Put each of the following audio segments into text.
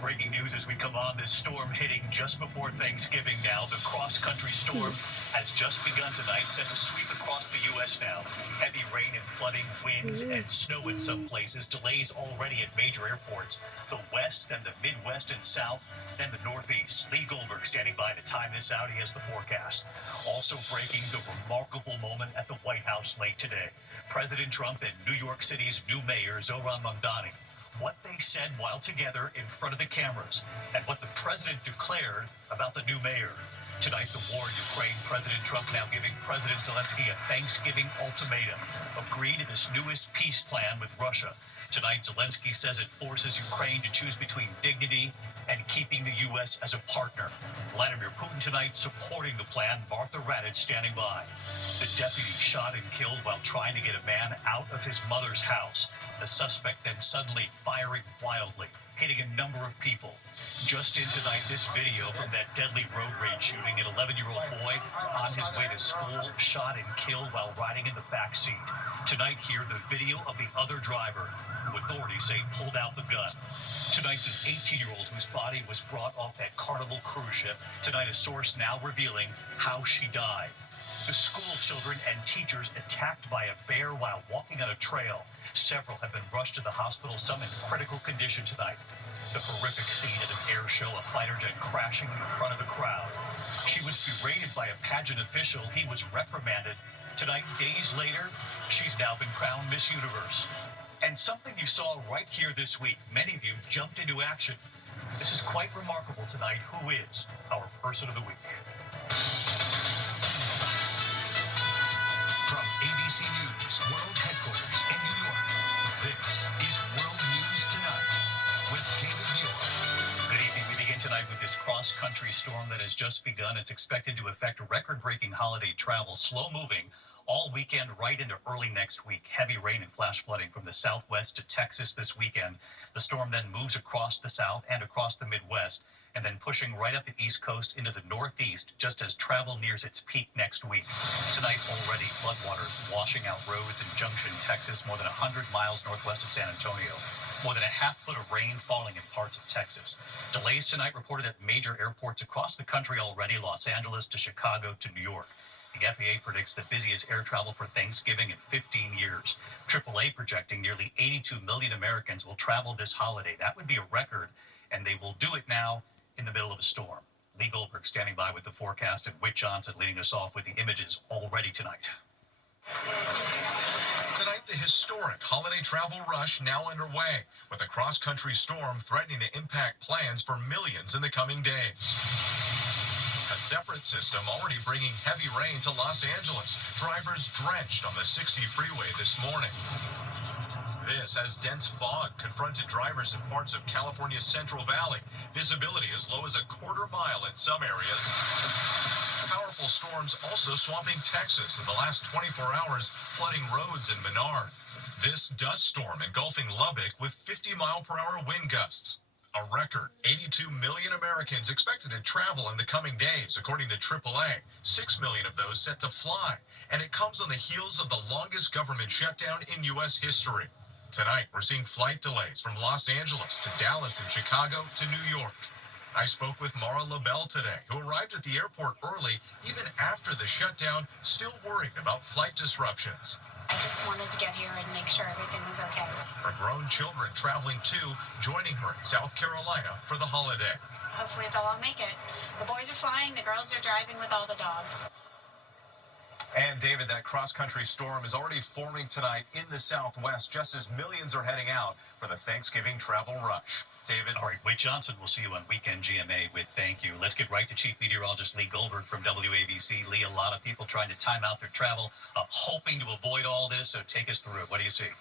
Breaking news as we come on, this storm hitting just before Thanksgiving now. The cross-country storm has just begun tonight, set to sweep across the U.S. now. Heavy rain and flooding, winds and snow in some places. Delays already at major airports. The West, then the Midwest and South, then the Northeast. Lee Goldberg standing by to time this out. He has the forecast. Also breaking, the remarkable moment at the White House late today. President Trump and New York City's new mayor, Zohran Mamdani. What they said while together in front of the cameras, and what the president declared about the new mayor. Tonight, the war in Ukraine, President Trump now giving President Zelensky a Thanksgiving ultimatum. Agree to this newest peace plan with Russia. Tonight, Zelensky says it forces Ukraine to choose between dignity and keeping the U.S. as a partner. Vladimir Putin tonight supporting the plan. Martha Raddatz standing by. The deputy shot and killed while trying to get a man out of his mother's house. The suspect then suddenly firing wildly, hitting a number of people. Just in tonight, this video from that deadly road rage shooting. An 11-year-old boy on his way to school, shot and killed while riding in the back seat. Tonight here, the video of the other driver, who authorities say pulled out the gun. Tonight, an 18-year-old whose body was brought off that Carnival cruise ship. Tonight, a source now revealing how she died. The school children and teachers attacked by a bear while walking on a trail. Several have been rushed to the hospital, some in critical condition tonight. The horrific scene at an air show, a fighter jet crashing in front of the crowd. She was berated by a pageant official. He was reprimanded. Tonight, days later, she's now been crowned Miss Universe. And something you saw right here this week, many of you jumped into action. This is quite remarkable tonight. Who is our person of the week? From ABC News World Headquarters in New York, this is World News Tonight with David Muir. Good evening. We begin tonight with this cross-country storm that has just begun. It's expected to affect record-breaking holiday travel, slow-moving all weekend right into early next week. Heavy rain and flash flooding from the southwest to Texas this weekend. The storm then moves across the south and across the Midwest, and then pushing right up the East Coast into the Northeast just as travel nears its peak next week. Tonight already, floodwaters washing out roads in Junction, Texas, more than 100 miles northwest of San Antonio. More than a half foot of rain falling in parts of Texas. Delays tonight reported at major airports across the country already, Los Angeles to Chicago to New York. The FAA predicts the busiest air travel for Thanksgiving in 15 years. AAA projecting nearly 82 million Americans will travel this holiday. That would be a record, and they will do it now in the middle of a storm. Lee Goldberg standing by with the forecast, and Whit Johnson leading us off with the images already tonight. Tonight, the historic holiday travel rush now underway, with a cross-country storm threatening to impact plans for millions in the coming days. A separate system already bringing heavy rain to Los Angeles. Drivers drenched on the 60 freeway this morning. This as dense fog confronted drivers in parts of California's Central Valley. Visibility as low as a quarter mile in some areas. Powerful storms also swamping Texas in the last 24 hours, flooding roads in Menard. This dust storm engulfing Lubbock with 50-mile-per-hour wind gusts. A record 82 million Americans expected to travel in the coming days, according to AAA. 6 million of those set to fly. And it comes on the heels of the longest government shutdown in U.S. history. Tonight, we're seeing flight delays from Los Angeles to Dallas and Chicago to New York. I spoke with Mara LaBelle today, who arrived at the airport early, even after the shutdown, still worried about flight disruptions. I just wanted to get here and make sure everything was okay. Her grown children traveling too, joining her in South Carolina for the holiday. Hopefully they'll all make it. The boys are flying, the girls are driving with all the dogs. And David, that cross-country storm is already forming tonight in the southwest, just as millions are heading out for the Thanksgiving travel rush. David. All right, Whit Johnson, we'll see you on Weekend GMA with thank you. Let's get right to Chief Meteorologist Lee Goldberg from WABC. Lee, a lot of people trying to time out their travel, hoping to avoid all this, so take us through it. What do you see?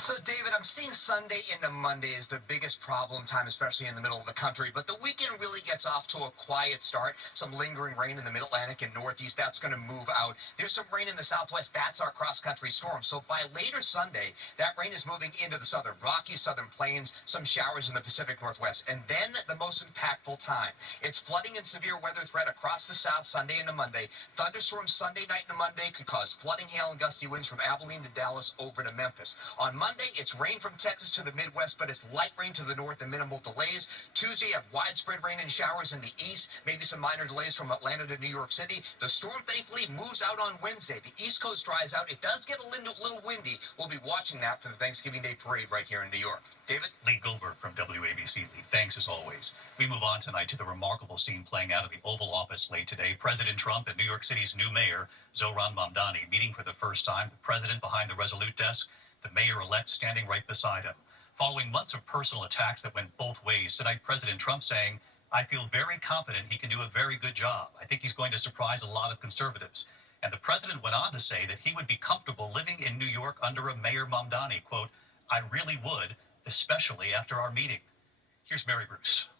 So, David, I'm seeing Sunday into Monday is the biggest problem time, especially in the middle of the country. But the weekend really gets off to a quiet start. Some lingering rain in the Mid-Atlantic and Northeast. That's going to move out. There's some rain in the Southwest. That's our cross-country storm. So by later Sunday, that rain is moving into the southern Rockies, southern plains, some showers in the Pacific Northwest. And then the most impactful time. It's flooding and severe weather threat across the South Sunday into Monday. Thunderstorms Sunday night into Monday could cause flooding, hail, and gusty winds from Abilene to Dallas over to Memphis. On Monday, Monday, it's rain from Texas to the Midwest, but it's light rain to the north and minimal delays. Tuesday, you have widespread rain and showers in the east, maybe some minor delays from Atlanta to New York City. The storm thankfully moves out on Wednesday. The East Coast dries out. It does get a little windy. We'll be watching that for the Thanksgiving Day parade right here in New York. David? Lee Goldberg from WABC. Lee, thanks as always. We move on tonight to the remarkable scene playing out at the Oval Office late today. President Trump and New York City's new mayor, Zohran Mamdani, meeting for the first time. The president behind the Resolute desk, the mayor-elect standing right beside him. Following months of personal attacks that went both ways, tonight President Trump saying, I feel very confident he can do a very good job. I think he's going to surprise a lot of conservatives. And the president went on to say that he would be comfortable living in New York under a Mayor Mamdani. Quote, I really would, especially after our meeting. Here's Mary Bruce.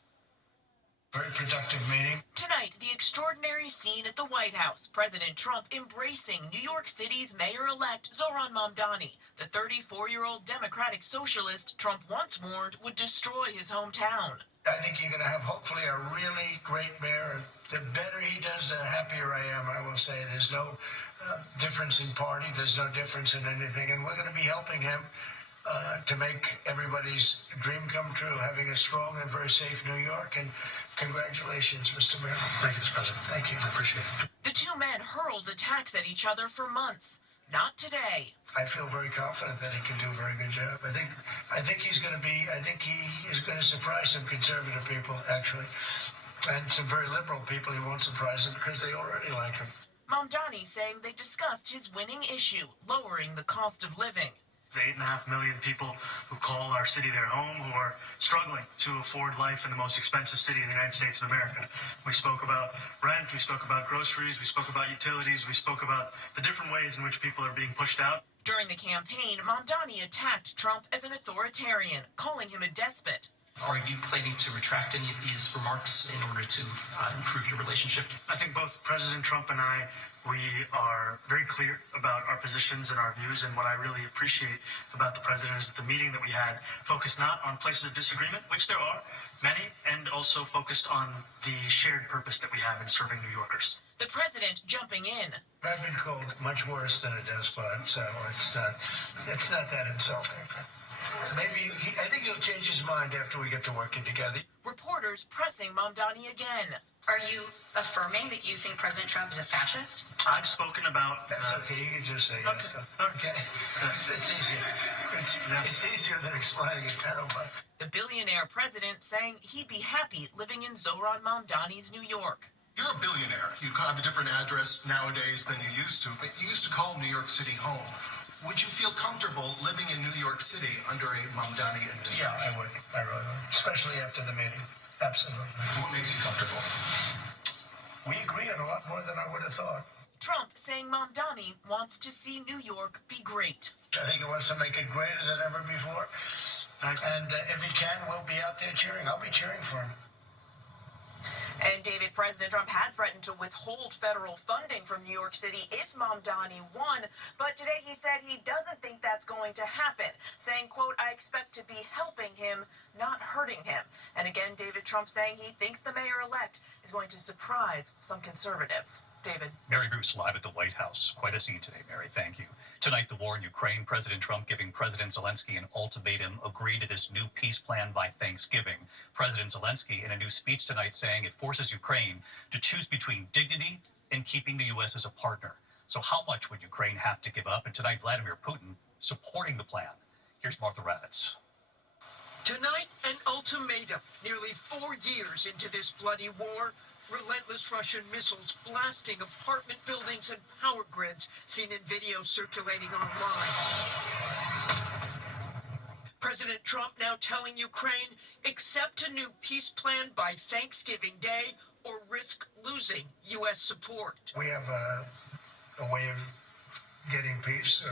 Very productive meeting. Tonight, the extraordinary scene at the White House. President Trump embracing New York City's mayor-elect Zohran Mamdani, the 34-year-old Democratic socialist Trump once warned would destroy his hometown. I think you're going to have hopefully a really great mayor. The better he does, the happier I am, I will say. There's no difference in party. There's no difference in anything. And we're going to be helping him to make everybody's dream come true, having a strong and very safe New York. And congratulations, Mr. Mayor. Thank you, Mr. President. Thank you. I appreciate it. The two men hurled attacks at each other for months. Not today. I feel very confident that he can do a very good job. I think he is going to surprise some conservative people, actually, and some very liberal people. He won't surprise them because they already like him. Mamdani saying they discussed his winning issue, lowering the cost of living. 8.5 million people who call our city their home, who are struggling to afford life in the most expensive city in the United States of America. We spoke about rent, we spoke about groceries, we spoke about utilities, we spoke about the different ways in which people are being pushed out. During the campaign, Mamdani attacked Trump as an authoritarian, calling him a despot. Are you planning to retract any of these remarks in order to improve your relationship? I think both President Trump and I, we are very clear about our positions and our views, and what I really appreciate about the president is that the meeting that we had focused not on places of disagreement, which there are many, and also focused on the shared purpose that we have in serving New Yorkers. The president jumping in. I've been called much worse than a despot, so it's not that insulting. Maybe I think he'll change his mind after we get to working together. Reporters pressing Mamdani again. Are you affirming that you think President Trump is a fascist? I've spoken about... That's okay, you can just say yes. Okay. It's easier. It's easier than explaining it, but... The billionaire president saying he'd be happy living in Zohran Mamdani's New York. You're a billionaire. You have a different address nowadays than you used to, but you used to call New York City home. Would you feel comfortable living in New York City under a Mamdani administration? Yeah, I would. I really would. Especially after the meeting. Absolutely. What makes you comfortable? We agree on a lot more than I would have thought. Trump saying Mamdani wants to see New York be great. I think he wants to make it greater than ever before. And if he can, we'll be out there cheering. I'll be cheering for him. And David, President Trump had threatened to withhold federal funding from New York City if Mamdani won. But today he said he doesn't think that's going to happen, saying, quote, I expect to be helping him, not hurting him. And again, David Trump saying he thinks the mayor-elect is going to surprise some conservatives. David. Mary Bruce live at the White House. Quite a scene today, Mary. Thank you. Tonight, the war in Ukraine. President Trump giving President Zelensky an ultimatum. Agree to this new peace plan by Thanksgiving. President Zelensky in a new speech tonight saying it forces Ukraine to choose between dignity and keeping the U.S. as a partner. So how much would Ukraine have to give up? And tonight, Vladimir Putin supporting the plan. Here's Martha Raddatz. Tonight, an ultimatum. Nearly 4 years into this bloody war, relentless Russian missiles blasting apartment buildings and power grids, seen in video circulating online. President Trump now telling Ukraine, accept a new peace plan by Thanksgiving Day or risk losing U.S. support. We have a way of getting peace.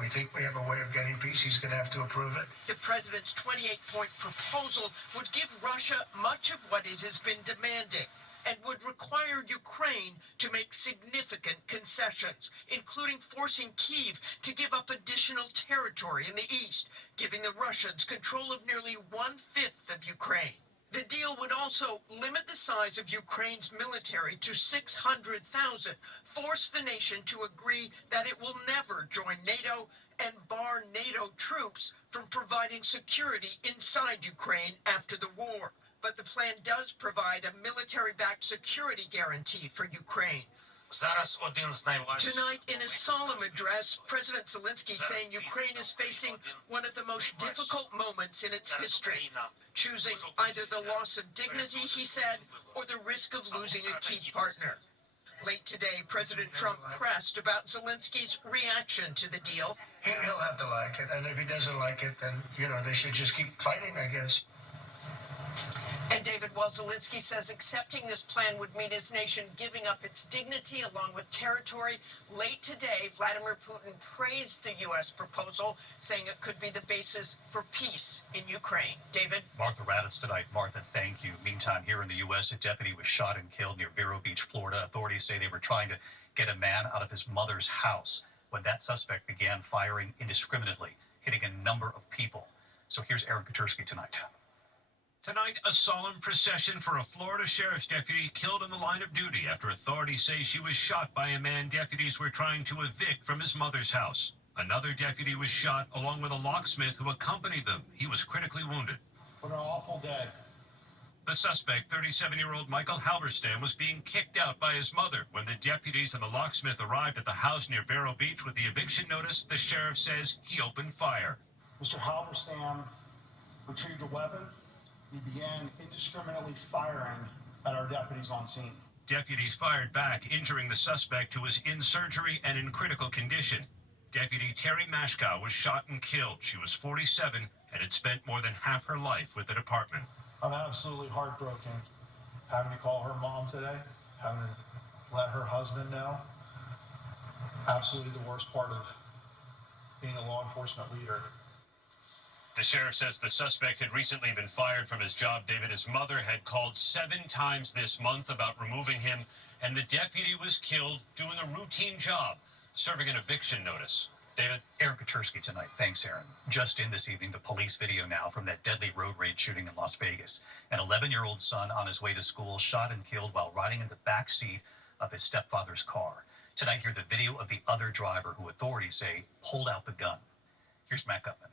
We think we have a way of getting peace. He's going to have to approve it. The president's 28-point proposal would give Russia much of what it has been demanding and would require Ukraine to make significant concessions, including forcing Kyiv to give up additional territory in the east, giving the Russians control of nearly 1/5 of Ukraine. The deal would also limit the size of Ukraine's military to 600,000, force the nation to agree that it will never join NATO, and bar NATO troops from providing security inside Ukraine after the war. But the plan does provide a military-backed security guarantee for Ukraine. Tonight, in a solemn address, President Zelensky saying Ukraine is facing one of the most difficult moments in its history, choosing either the loss of dignity, he said, or the risk of losing a key partner. Late today, President Trump pressed about Zelensky's reaction to the deal. He'll have to like it, and if he doesn't like it, then, they should just keep fighting, I guess. And David, while Zelensky says accepting this plan would mean his nation giving up its dignity along with territory, late today, Vladimir Putin praised the U.S. proposal, saying it could be the basis for peace in Ukraine. David? Martha Raddatz tonight. Martha, thank you. Meantime, here in the U.S., a deputy was shot and killed near Vero Beach, Florida. Authorities say they were trying to get a man out of his mother's house when that suspect began firing indiscriminately, hitting a number of people. So here's Aaron Katersky tonight. Tonight, a solemn procession for a Florida sheriff's deputy killed in the line of duty after authorities say she was shot by a man deputies were trying to evict from his mother's house. Another deputy was shot along with a locksmith who accompanied them. He was critically wounded. What an awful day. The suspect, 37-year-old Michael Halberstam, was being kicked out by his mother. When the deputies and the locksmith arrived at the house near Vero Beach with the eviction notice, the sheriff says he opened fire. Mr. Halberstam retrieved a weapon. He began indiscriminately firing at our deputies on scene. Deputies fired back, injuring the suspect, who was in surgery and in critical condition. Deputy Terry Mashkow was shot and killed. She was 47 and had spent more than half her life with the department. I'm absolutely heartbroken having to call her mom today, having to let her husband know. Absolutely the worst part of being a law enforcement leader. The sheriff says the suspect had recently been fired from his job. David, his mother had called 7 times this month about removing him, and the deputy was killed doing a routine job, serving an eviction notice. David? Aaron Katersky tonight. Thanks, Aaron. Just in this evening, the police video now from that deadly road rage shooting in Las Vegas. An 11-year-old son on his way to school shot and killed while riding in the back seat of his stepfather's car. Tonight, hear the video of the other driver who authorities say pulled out the gun. Here's Matt Gutman.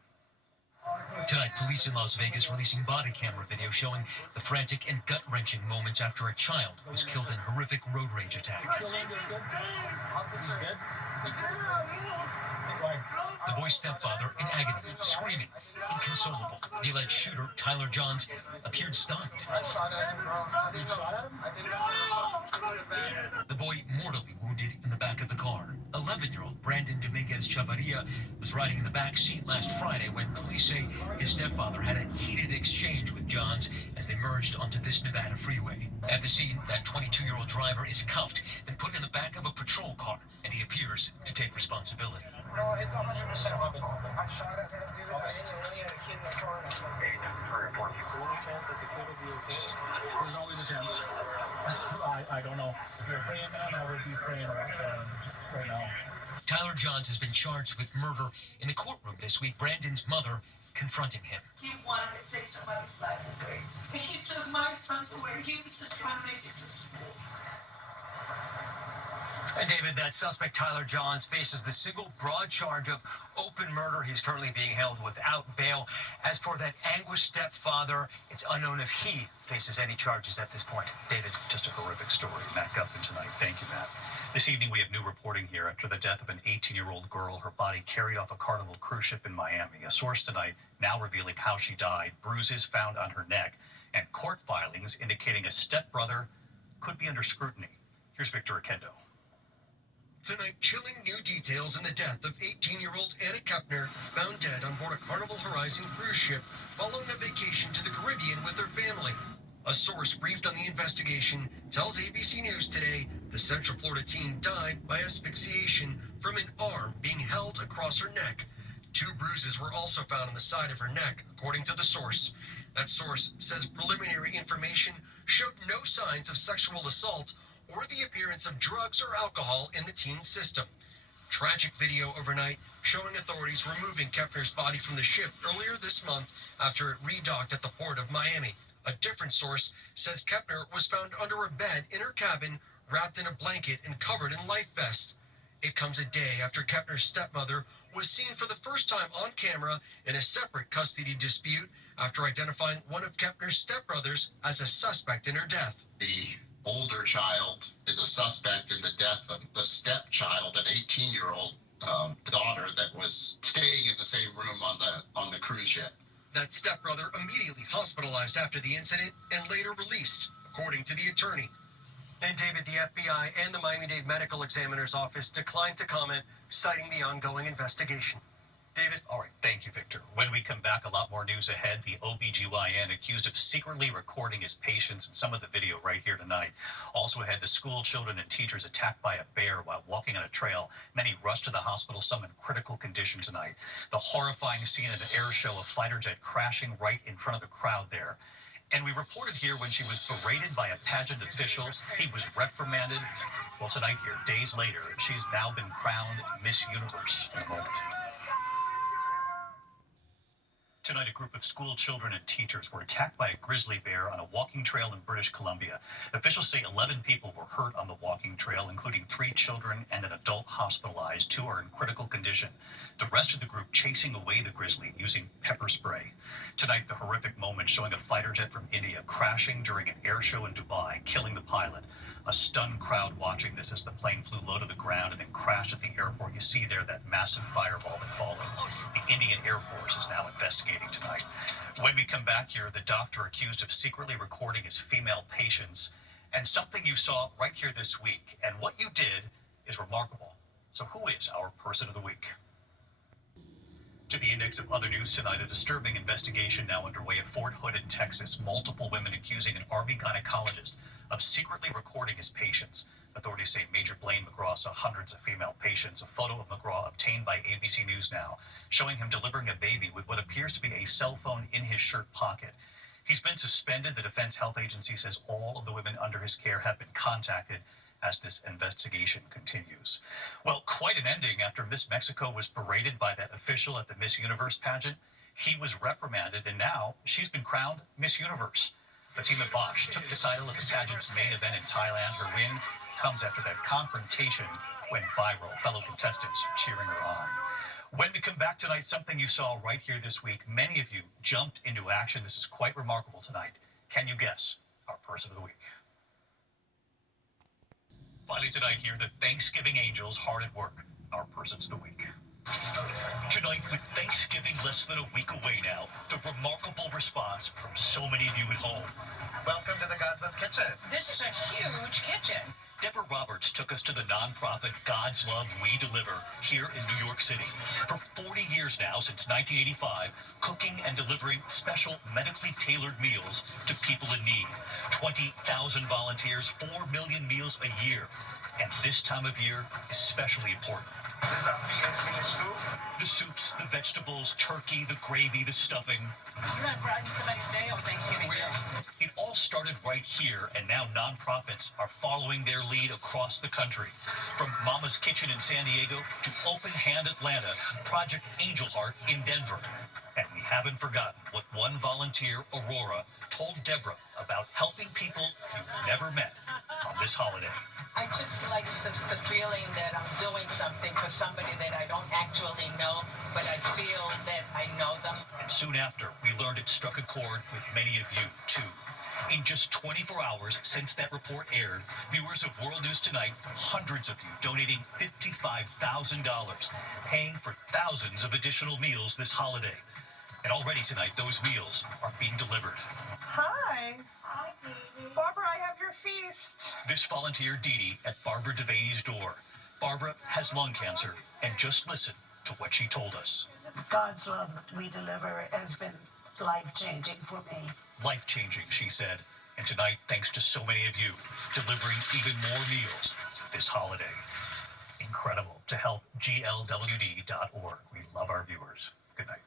Tonight, police in Las Vegas releasing body camera video showing the frantic and gut-wrenching moments after a child was killed in a horrific road rage attack. The boy's stepfather in agony, screaming, inconsolable. The alleged shooter, Tyler Johns, appeared stunned. The boy mortally wounded in the back of the car. 11-year-old Brandon Dominguez Chavarria was riding in the back seat last Friday when police say his stepfather had a heated exchange with Johns as they merged onto this Nevada freeway. At the scene, that 22-year-old driver is cuffed and put in the back of a patrol car, and he appears to take responsibility. No, it's 100% my bad. I shot at him, dude. I really had a kid in the car. Is there any chance that the kid will be okay? There's always a chance. I don't know. If you're a praying man, I would be praying about that right now. Tyler Johns has been charged with murder. In the courtroom this week, Brandon's mother confronting him. He wanted to take somebody's life away. He took my son away. He was just trying to make it to school. And David, that suspect Tyler Johns faces the single broad charge of open murder. He's currently being held without bail. As for that anguished stepfather, it's unknown if he faces any charges at this point. David. Just a horrific story. Matt Gutman tonight. Thank you, Matt. This evening, we have new reporting here after the death of an 18-year-old girl. Her body carried off a Carnival cruise ship in Miami. A source tonight now revealing how she died, bruises found on her neck, and court filings indicating a stepbrother could be under scrutiny. Here's Victor Akendo. Tonight, chilling new details in the death of 18-year-old Anna Kepner, found dead on board a Carnival Horizon cruise ship following a vacation to the Caribbean with her family. A source briefed on the investigation tells ABC News today the Central Florida teen died by asphyxiation from an arm being held across her neck. 2 bruises were also found on the side of her neck, according to the source. That source says preliminary information showed no signs of sexual assault or the appearance of drugs or alcohol in the teen's system. Tragic video overnight showing authorities removing Kepner's body from the ship earlier this month after it redocked at the port of Miami. A different source says Kepner was found under a bed in her cabin, wrapped in a blanket and covered in life vests. It comes a day after Kepner's stepmother was seen for the first time on camera in a separate custody dispute after identifying one of Kepner's stepbrothers as a suspect in her death. The older child is a suspect in the death of the stepchild, an 18-year-old daughter that was staying in the same room on the cruise ship. That stepbrother immediately hospitalized after the incident and later released, according to the attorney. And David, the FBI and the Miami-Dade Medical Examiner's Office declined to comment, citing the ongoing investigation. David? All right, thank you, Victor. When we come back, a lot more news ahead. The OBGYN accused of secretly recording his patients in some of the video right here tonight. Also ahead, the school children and teachers attacked by a bear while walking on a trail. Many rushed to the hospital, some in critical condition tonight. The horrifying scene at an air show, a fighter jet crashing right in front of the crowd there. And we reported here when she was berated by a pageant official, he was reprimanded. Well, tonight here, days later, she's now been crowned Miss Universe in a moment. Tonight, a group of school children and teachers were attacked by a grizzly bear on a walking trail in British Columbia. Officials say 11 people were hurt on the walking trail, including 3 children and an adult hospitalized. 2 are in critical condition. The rest of the group chasing away the grizzly using pepper spray. Tonight, the horrific moment showing a fighter jet from India crashing during an air show in Dubai, killing the pilot. A stunned crowd watching this as the plane flew low to the ground and then crashed at the airport. You see there that massive fireball that followed. The Indian Air Force is now investigating tonight. When we come back here, the doctor accused of secretly recording his female patients, and something you saw right here this week. And what you did is remarkable. So who is our person of the week? To the index of other news tonight, a disturbing investigation now underway at Fort Hood in Texas. Multiple women accusing an Army gynecologist of secretly recording his patients. Authorities say Major Blaine McGraw saw hundreds of female patients. A photo of McGraw obtained by ABC News Now, showing him delivering a baby with what appears to be a cell phone in his shirt pocket. He's been suspended. The Defense Health Agency says all of the women under his care have been contacted as this investigation continues. Well, quite an ending after Miss Mexico was berated by that official at the Miss Universe pageant. He was reprimanded, and now she's been crowned Miss Universe. Fatima Bosch took the title of the pageant's main event in Thailand. Her win comes after that confrontation went viral, fellow contestants cheering her on. When we come back tonight, something you saw right here this week. Many of you jumped into action. This is quite remarkable tonight. Can you guess our person of the week? Finally tonight here, the Thanksgiving Angels hard at work. Our persons of the week. Tonight, with Thanksgiving less than a week away now, the remarkable response from so many of you at home. Welcome to the God's Love Kitchen. This is a huge kitchen. Deborah Roberts took us to the nonprofit God's Love We Deliver here in New York City. For 40 years now, since 1985, cooking and delivering special medically tailored meals to people in need. 20,000 volunteers, 4 million meals a year. And this time of year, especially important. This is our vegan soup. The soups, the vegetables, turkey, the gravy, the stuffing. You're not bribing somebody's day on Thanksgiving Day. It all started right here, and now nonprofits are following their lead across the country. From Mama's Kitchen in San Diego to Open Hand Atlanta, Project Angel Heart in Denver. And we haven't forgotten what one volunteer, Aurora, told Deborah about helping people you've never met on this holiday. I just like the feeling that I'm doing something for somebody that I don't actually know, but I feel that I know them. And soon after, we learned it struck a chord with many of you, too. In just 24 hours since that report aired, viewers of World News Tonight, hundreds of you donating $55,000, paying for thousands of additional meals this holiday. And already tonight, those meals are being delivered. Hi. Hi, Dee. Barbara, I have your feast. This volunteer, Dee Dee, at Barbara Devaney's door. Barbara has lung cancer, and just listen to what she told us. God's Love We Deliver has been life-changing for me. Life-changing, she said. And tonight, thanks to so many of you, delivering even more meals this holiday. Incredible. To help, glwd.org. We love our viewers. Good night.